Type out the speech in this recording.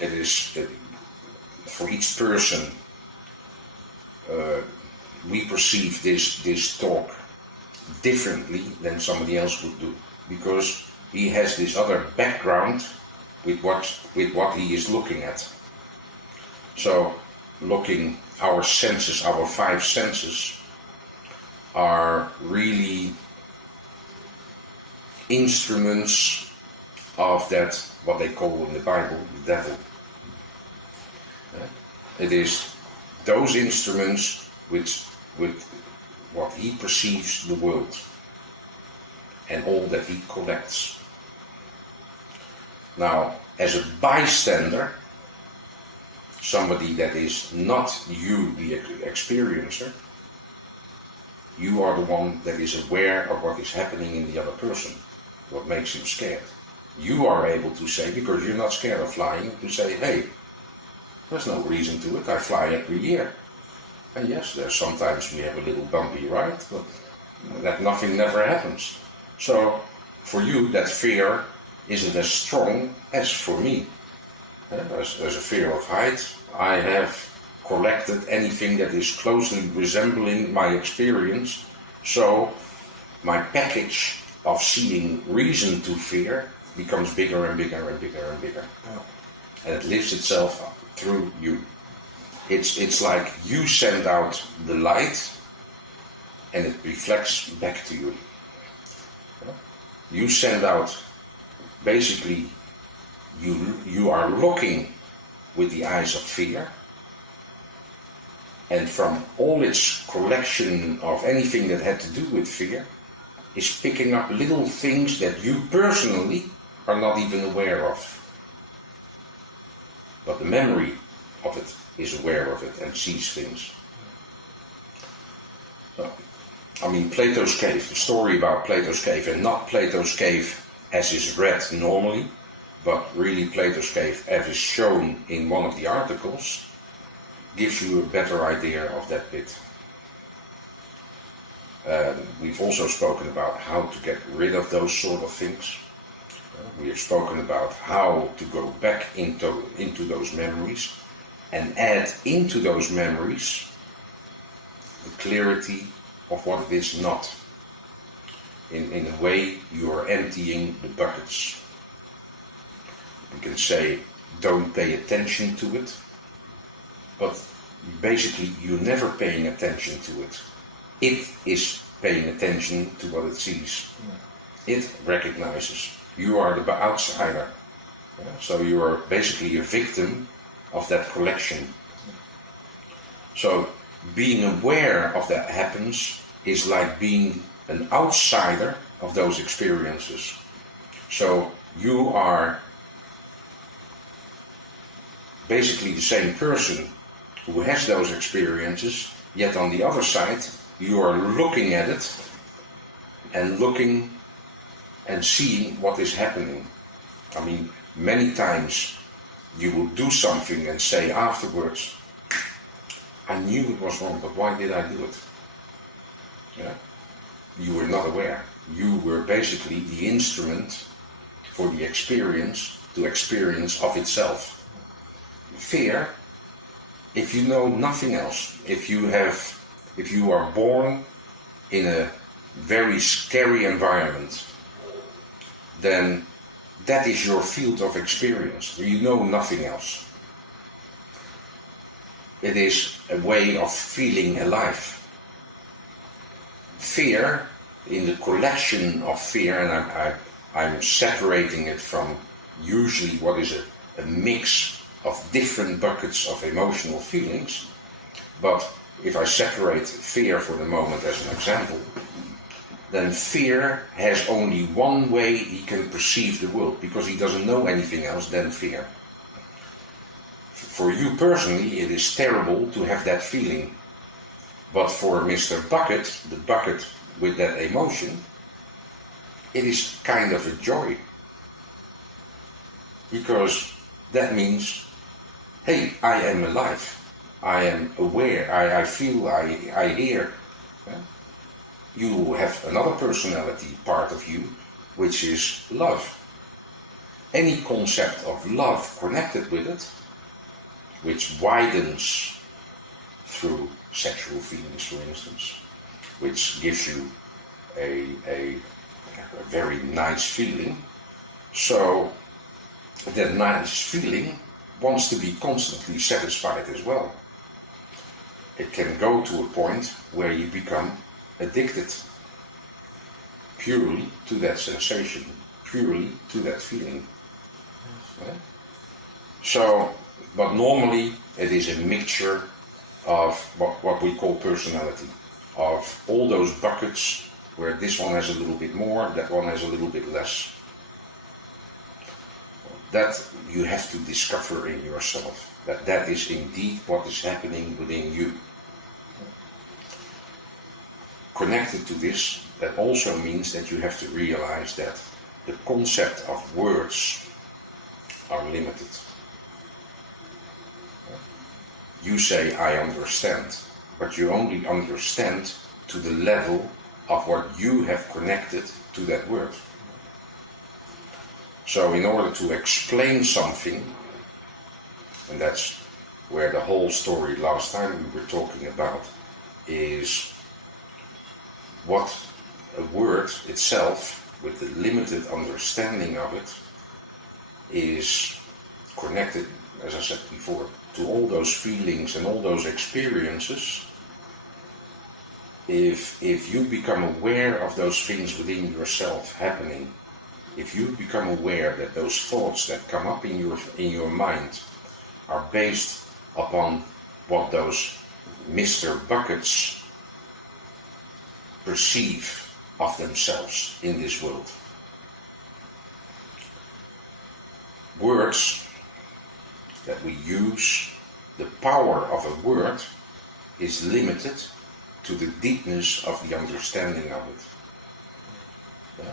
it is for each person. We perceive this talk differently than somebody else would do, because he has this other background with what he is looking at. So our senses, our five senses, are really instruments of that, what they call in the Bible, the devil. It is those instruments with what he perceives the world and all that he collects. Now, as a bystander, somebody that is not you, the experiencer, you are the one that is aware of what is happening in the other person, what makes him scared. You are able to say, because you're not scared of flying, to say, hey, there's no reason to it, I fly every year. And yes, there's sometimes we have a little bumpy ride, but that nothing never happens. So for you, that fear isn't as strong as for me. There's a fear of height. I have collected anything that is closely resembling my experience, so my package of seeing reason to fear becomes bigger and bigger and bigger and bigger. Oh. And it lifts itself up through you. It's like you send out the light and it reflects back to you. You send out, basically, you are looking with the eyes of fear, and from all its collection of anything that had to do with fear, is picking up little things that you personally are not even aware of. But the memory of it is aware of it and sees things. So, I mean, Plato's cave, the story about Plato's cave, and not Plato's cave as is read normally, but really Plato's cave as is shown in one of the articles, gives you a better idea of that bit. We've also spoken about how to get rid of those sort of things. We have spoken about how to go back into those memories and add into those memories the clarity of what it is not. In a way, you are emptying the buckets. We can say, don't pay attention to it, but basically you're never paying attention to it. It is paying attention to what it sees. It recognizes. You are the outsider. So you are basically a victim of that collection. So being aware of that happens is like being an outsider of those experiences. So you are basically the same person who has those experiences, yet on the other side you are looking at it and looking and seeing what is happening. I mean, many times you will do something and say afterwards, I knew it was wrong, but why did I do it? Yeah? You were not aware. You were basically the instrument for the experience to experience of itself. Fear, if you know nothing else, if you are born in a very scary environment, then that is your field of experience. You know nothing else. It is a way of feeling alive. Fear, in the collection of fear, and I'm separating it from usually what is a mix of different buckets of emotional feelings, but if I separate fear for the moment as an example, then fear has only one way he can perceive the world, because he doesn't know anything else than fear. For you personally, it is terrible to have that feeling. But for Mr. Bucket, the bucket with that emotion, it is kind of a joy. Because that means, hey, I am alive. I am aware, I feel, I hear. You have another personality part of you, which is love. any concept of love connected with it, which widens through sexual feelings, for instance, which gives you a very nice feeling. So that nice feeling wants to be constantly satisfied as well. It can go to a point where you become addicted purely to that sensation, purely to that feeling. Right? So, but normally it is a mixture of what we call personality, of all those buckets where this one has a little bit more, that one has a little bit less. That you have to discover in yourself, that is indeed what is happening within you. Connected to this, that also means that you have to realize that the concept of words are limited. You say, I understand, but you only understand to the level of what you have connected to that word. So in order to explain something, and that's where the whole story last time we were talking about is what a word itself, with the limited understanding of it, is connected, as I said before, to all those feelings and all those experiences. If you become aware of those things within yourself happening, if you become aware that those thoughts that come up in your mind are based upon what those Mr. Buckets perceive of themselves in this world. Words that we use, the power of a word is limited to the deepness of the understanding of it. Yeah?